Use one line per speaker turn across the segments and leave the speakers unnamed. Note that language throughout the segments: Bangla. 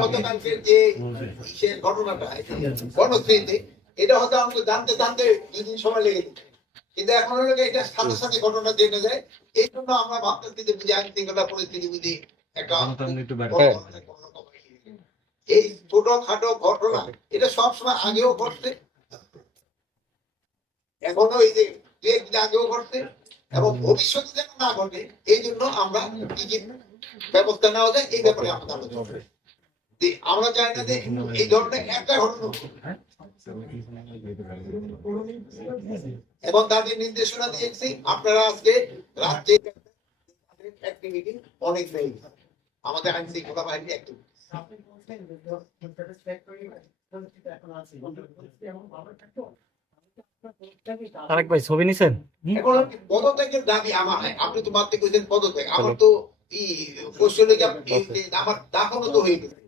গতকালকের যে সে ঘটনাটা গণস্মৃতি এটা হয়তো আমাকে জানতে জানতে দুদিন সময় লেগে যেত। কিন্তু এখন হলো এটা সাথে সাথে ঘটনা জেনে যায়। এই জন্য আমরা ভাবতেছি যে বুঝি আইন শৃঙ্খলা পরিস্থিতি বুঝি একটা বড় ধরনের কোনো রকম এই ছোট খাটো ঘটনা এটা সবসময় আগেও ঘটছে। এখনও এই যে দু একদিন আগেও ঘটছে এবং ভবিষ্যতে যেন না ঘটে এই জন্য আমরা কি কি ব্যবস্থা নেওয়া যায় এই ব্যাপারে আমাদের আলোচনা। আমরা চাই না যে এই ধরনের একটা ঘটনা। এবং তাদের নির্দেশনা দিয়েছি আপনারা আজকে অ্যাক্টিভিটি অনেক নেই আমাদের আইন শৃঙ্খলা বাহিনী অ্যাক্টিভিটি
তারেক ভাই ছবি নিছেন?
এখন আর কি পদত্যাগের দাবি আমার আপনি তো মারতে কইছেন পদত্যাগ। আমার তো আমার দাফনও তো হয়ে গেছে।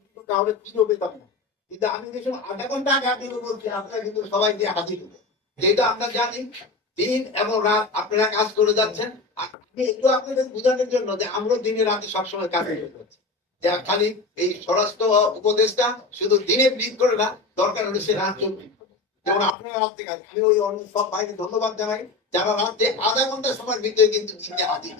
কিন্তু কাউকে খুঁজেও পেতাম না কিন্তু আমি দেখুন আধা ঘণ্টা আগে আপনি বলছি, আপনারা কিন্তু সবাই দিয়ে হবে আমরা জানি দিন এবং রাত আপনারা কাজ করে যাচ্ছেন আপনাদের বোঝানোর জন্য যে আমরা দিনে রাতে সবসময় কাজ করে যাচ্ছি। খালি এই স্বরাষ্ট্র উপদেশটা শুধু দিনে ব্রিজ করে না, দরকার হলে সে রাত চব্বিশ যেমন আপনারা রাত্রে কাজ, আমি ওই অন্য সব ভাইকে ধন্যবাদ জানাই, যারা রাত্রে আধা ঘণ্টা সময় ভিতরে কিন্তু দিনে হাজির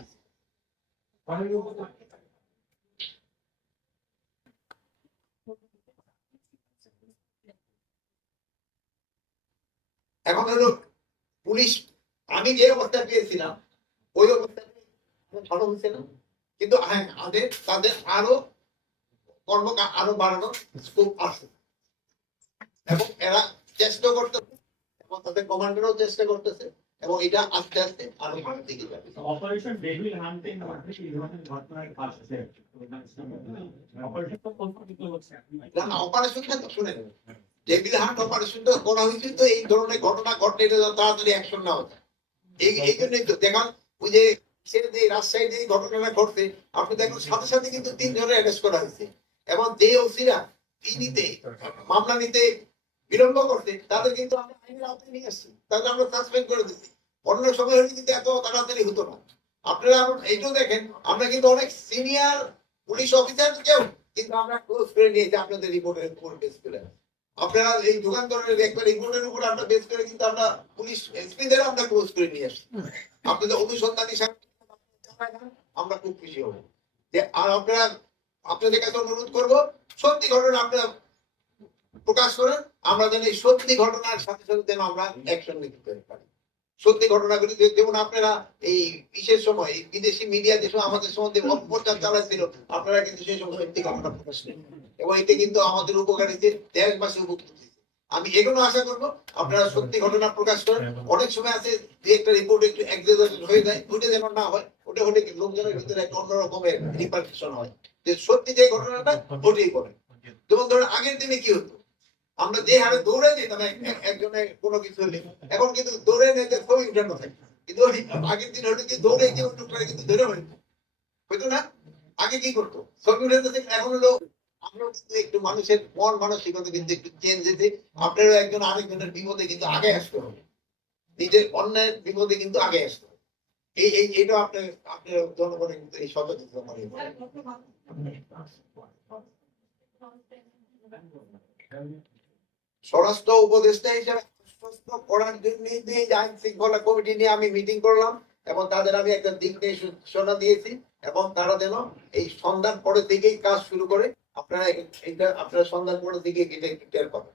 এখন হলো পুলিশ আমি যে অবস্থা পেয়েছিলাম ওই অবস্থা ভালো হচ্ছে না। কিন্তু হ্যাঁ আমাদের তাদের আরও কর্ম আরও বাড়ানোর স্কোপ আছে। এবং এরা চেষ্টা করতেছে এবং তাদের কমান্ডারও চেষ্টা করতেছে এবং এটা আস্তে আস্তে আরও ভালো দিকে যাবে।
অপারেশন ডেভিল হান্টিং এই ধরনের ঘটনার আসছে অপারেশন তো হচ্ছে
না টেবিল হার্ট অপারেশনটা করা হয়েছে, তো এই ধরনের ঘটনা ঘটলে তাড়াতাড়ি অ্যাকশন নেওয়া যায়। এই জন্যই তো, দেখুন, ওই যে ঘটনাটা ঘটছে, আপনি দেখুন, সাথে সাথে কিন্তু তিন জনের অ্যারেস্ট করা হয়েছে। এবং যে ওসিরা নিতে মামলা নিতে বিলম্ব করছে, তাদের কিন্তু আমরা আইনের আওতায় নিয়ে আসছি। তাদের আমরা সাসপেন্ড করে দিচ্ছি। অন্য সময় হলে কিন্তু এত তাড়াতাড়ি হতো না। আপনারা এইটাও দেখেন, আমরা কিন্তু অনেক সিনিয়র পুলিশ অফিসার কেউ কিন্তু আমরা ক্লোজ করে নিয়েছি আপনাদের রিপোর্টের উপর বেস করে আপনারা এই একটা রিপোর্টের উপর আমরা বেস করে কিন্তু আমরা পুলিশ এসপিদের আমরা ক্লোজ করে নিয়ে আসি। আপনাদের অনুসন্ধানী আমরা খুব খুশি হব। যে আর আপনারা আপনাদের কাছে অনুরোধ করব সত্যি ঘটনা আপনারা প্রকাশ করেন আমরা যেন এই সত্যি ঘটনার সাথে সাথে যেন আমরা অ্যাকশন নিতে পারি। সত্যি ঘটনাগুলি যেমন আপনারা এই বিশেষ সময় বিদেশি মিডিয়া যে সময় আমাদের সম্বন্ধে অপপ্রচার চালাচ্ছিল আপনারা কিন্তু সেই সময় সত্যি ঘটনা প্রকাশ করেন এবং এতে কিন্তু আমাদের উপকারীতে দেশবাসী উপকৃত হয়েছে। আমি এগুলো আশা করব আপনারা সত্যি ঘটনা প্রকাশ করেন। অনেক সময় আছে যে একটা রিপোর্ট একটু এক্সাজারেশন হয়ে যায় ওইটা যেন না হয় ওটা হলে লোকজনের ভিতরে একটা অন্য রকমের হয়। যে সত্যি যে ঘটনাটা ওটাই করে যেমন ধরুন আগের দিনে কি হতো? আমরা যে হারে দৌড়ে যেতাম এক- এক- একজনের কোনো কিছু হলে এখন কিন্তু দৌড়ে নিতে ছবি উঠানো থাকে। কিন্তু আগের দিন হলে কি দৌড়ে কিন্তু ধরে হইতো হইতো না? আগে কি করতো? এখন হলো আমরা কিন্তু একটু মানুষের মন মানসিকতা কিন্তু একটু চেঞ্জ আপনারও একজন আরেকজনের বিপদে কিন্তু আগে আসতে হবে। নিজের বিপদে কিন্তু আগে আসতে হবে। এই আপনার আপনার জনগণের কিন্তু এই সচেতনতা স্বরাষ্ট্র উপদেষ্টা হিসেবে আশ্বস্ত করার জন্য যে আইন শৃঙ্খলা কমিটি নিয়ে আমি মিটিং করলাম এবং তাদের আমি একটা দিক নির্দেশনা দিয়েছি এবং তারা যেন এই সন্ধান পরে থেকেই কাজ শুরু করে। আপনারা এটা আপনারা সন্ধান পরে থেকে এটা টের পাবেন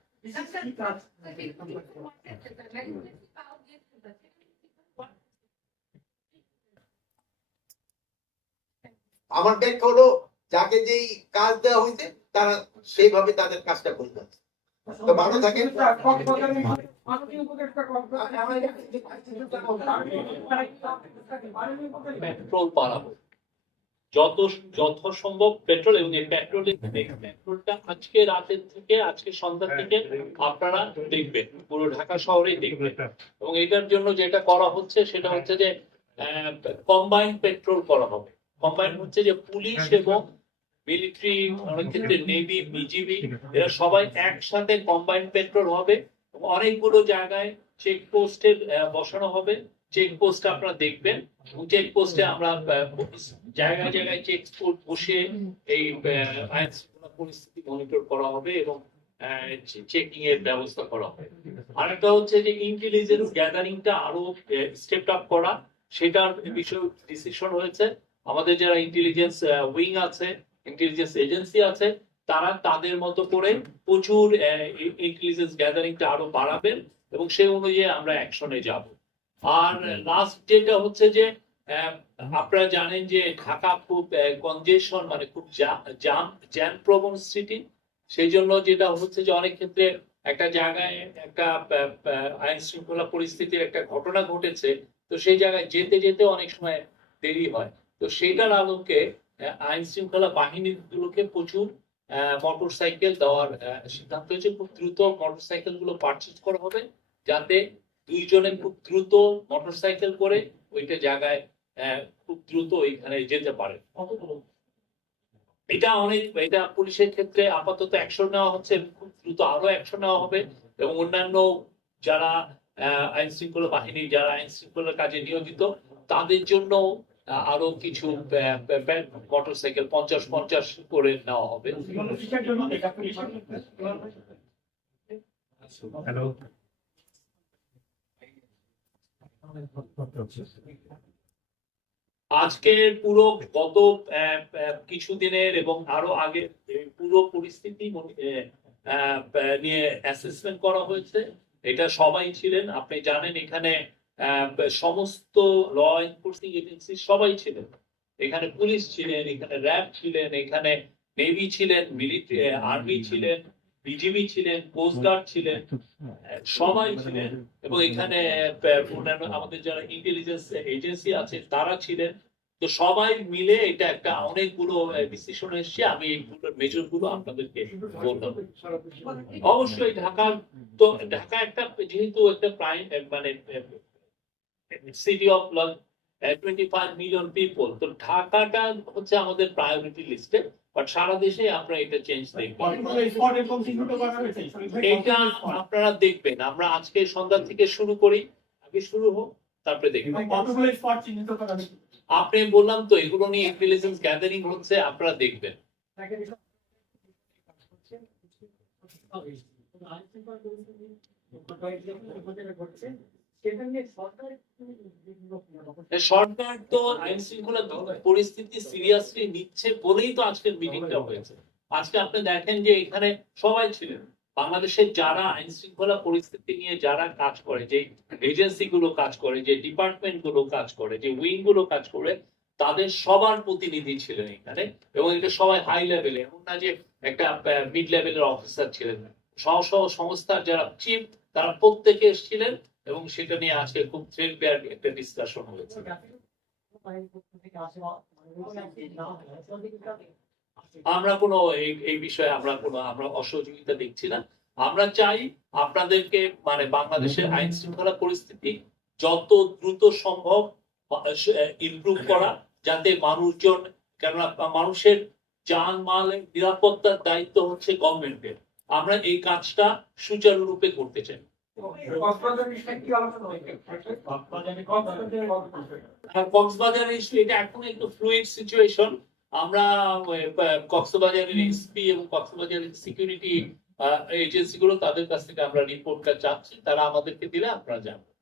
আমার ব্যাখ্যা হলো, যাকে যেই কাজ দেওয়া হয়েছে, তারা সেইভাবে তাদের কাজটা করতে হবে তো ভালো থাকেন।
পেট্রোল পালাবো।
যত যথাসম্ভব পেট্রোল এবং এই পেট্রোল পেট্রোলটা আজকে রাতের থেকে আজকে সন্ধ্যা থেকে আপনারা দেখবেন। পুরো ঢাকা শহরেই দেখবেন। এবং এটার জন্য যেটা করা হচ্ছে সেটা হচ্ছে যে কম্বাইন পেট্রোল করা হবে। কম্বাইন হচ্ছে যে পুলিশ এবং মিলিটারি অনেক ক্ষেত্রে নেভি বিজিবি এরা সবাই একসাথে কম্বাইন পেট্রোল হবে। অনেকগুলো জায়গায় চেক পোস্টে বসানো হবে। চেক পোস্ট আপনারা দেখবেন চেক পোস্টে আমরা জায়গায় জায়গায় চেক পোস্ট বসে এই পরিস্থিতি মনিটর করা হবে এবং চেকিং এর ব্যবস্থা করা হবে। আরেকটা হচ্ছে যে ইন্টেলিজেন্স গ্যাদারিংটা আরও স্টেপ আপ করা, সেটার বিষয়ে ডিসিশন হয়েছে। আমাদের যারা ইন্টেলিজেন্স উইং আছে ইন্টেলিজেন্স এজেন্সি আছে, তারা তাদের মতো করে প্রচুর ইন্টেলিজেন্স গ্যাদারিংটা আরও বাড়াবেন এবং সেই অনুযায়ী আমরা অ্যাকশনে যাব। আর লাস্ট যেটা হচ্ছে যে আপনারা জানেন যে ঢাকা খুব কনজেশন মানে খুব জাম জ্যাম প্রবণ সিটি সেই জন্য যেটা হচ্ছে যে অনেক ক্ষেত্রে একটা জায়গায় একটা আইন শৃঙ্খলা পরিস্থিতির একটা ঘটনা ঘটেছে তো সেই জায়গায় যেতে যেতে অনেক সময় দেরি হয়। তো সেটার আলোকে আইন শৃঙ্খলা বাহিনীগুলোকে প্রচুর মোটর সাইকেল দেওয়ার সিদ্ধান্ত হয়েছে। খুব দ্রুত মোটর সাইকেলগুলো পারচেজ করা হবে যাতে দুইজনে খুব দ্রুত মোটর সাইকেল করে ওইটা জায়গায় খুব দ্রুত ওইখানে যেতে পারে। এটা অনেক, এটা পুলিশের ক্ষেত্রে আপাতত অ্যাকশন নেওয়া হচ্ছে, খুব দ্রুত আরও অ্যাকশন নেওয়া হবে এবং অন্যান্য যারা আইন শৃঙ্খলা বাহিনী, যারা আইন শৃঙ্খলার কাজে নিয়োজিত, তাদের জন্য আরও কিছু মোটর সাইকেল পঞ্চাশ পঞ্চাশ করে নেওয়া হবে।
হ্যালো
আজকের পুরো গত কিছুদিনের এবং আরও আগে পুরো পরিস্থিতি নিয়ে অ্যাসেসমেন্ট করা হয়েছে এটা সবাই ছিলেন। আপনি জানেন এখানে আহ, সমস্ত ল এনফোর্সিং এজেন্সি সবাই ছিলেন। এখানে পুলিশ ছিলেন এখানে র্যাব ছিলেন এখানে নেভি ছিলেন মিলিটারি আর্মি ছিলেন। বিজিবি ছিলেন কোস্টগার্ড ছিলেন, সবাই ছিলেন। এবং এখানে আমাদের যারা ইন্টেলিজেন্স এজেন্সি আছে, তারা ছিলেন। তো সবাই মিলে এটা একটা অনেকগুলো ডিসিশন এসছে। আমি এইগুলোর মেজরগুলো আপনাদেরকে বললাম। অবশ্যই ঢাকার, তো ঢাকা একটা, যেহেতু একটা প্রাইম মানে city of twenty five million people তো ঢাকাটা হচ্ছে আমাদের প্রায়োরিটি লিস্টে বাট সারা দেশে আপনারা এটা চেঞ্জ দেখবেন এটা আপনারা দেখবেন। আমরা আজকে সন্ধ্যা থেকে শুরু করি। আগে শুরু হোক তারপরে দেখবেন আপনি বললাম তো এগুলো নিয়ে ইন্টেলিজেন্স গ্যাদারিং হচ্ছে আপনারা দেখবেন। সরকার তো আইন শৃঙ্খলা পরিস্থিতি সিরিয়াসলি নিচ্ছে বলেই তো আজকের মিটিংটা হয়েছে। আজকে আপনি দেখেন যে এখানে সবাই ছিলেন। বাংলাদেশের যারা আইন শৃঙ্খলা পরিস্থিতি নিয়ে যারা কাজ করে, যে এজেন্সি গুলো কাজ করে, যে ডিপার্টমেন্টগুলো কাজ করে, যে উইংগুলো কাজ করে, তাদের সবার প্রতিনিধি ছিলেন এখানে এবং এটা সবাই হাই লেভেলে এমন না যে একটা মিড লেভেলের অফিসার ছিলেন সহ সহ সংস্থার যারা চিফ তারা প্রত্যেকে এসেছিলেন। এবং সেটা নিয়ে আজকে খুব থ্রেড বেয়ার একটা ডিসকাশন হয়েছে। আমরা কোনো এই এই বিষয়ে আমরা কোনো, আমরা অসহযোগিতা দেখছি না। আমরা চাই আপনাদেরকে মানে বাংলাদেশের আইন শৃঙ্খলা পরিস্থিতি যত দ্রুত সম্ভব ইমপ্রুভ করা, যাতে মানুষজন, কেননা মানুষের যান মালের নিরাপত্তার দায়িত্ব হচ্ছে গভর্নমেন্টের আমরা এই কাজটা সুচারুরূপে করতে চাই। আর কক্সবাজারের ইস্যু এটা এখন একটু ফ্লুইড সিচুয়েশন আমরা কক্সবাজারের এসপি এবং কক্সবাজারের সিকিউরিটি এজেন্সি গুলো তাদের কাছ থেকে আমরা রিপোর্টটা চাচ্ছি। তারা আমাদেরকে দিলে আপনারা জানবেন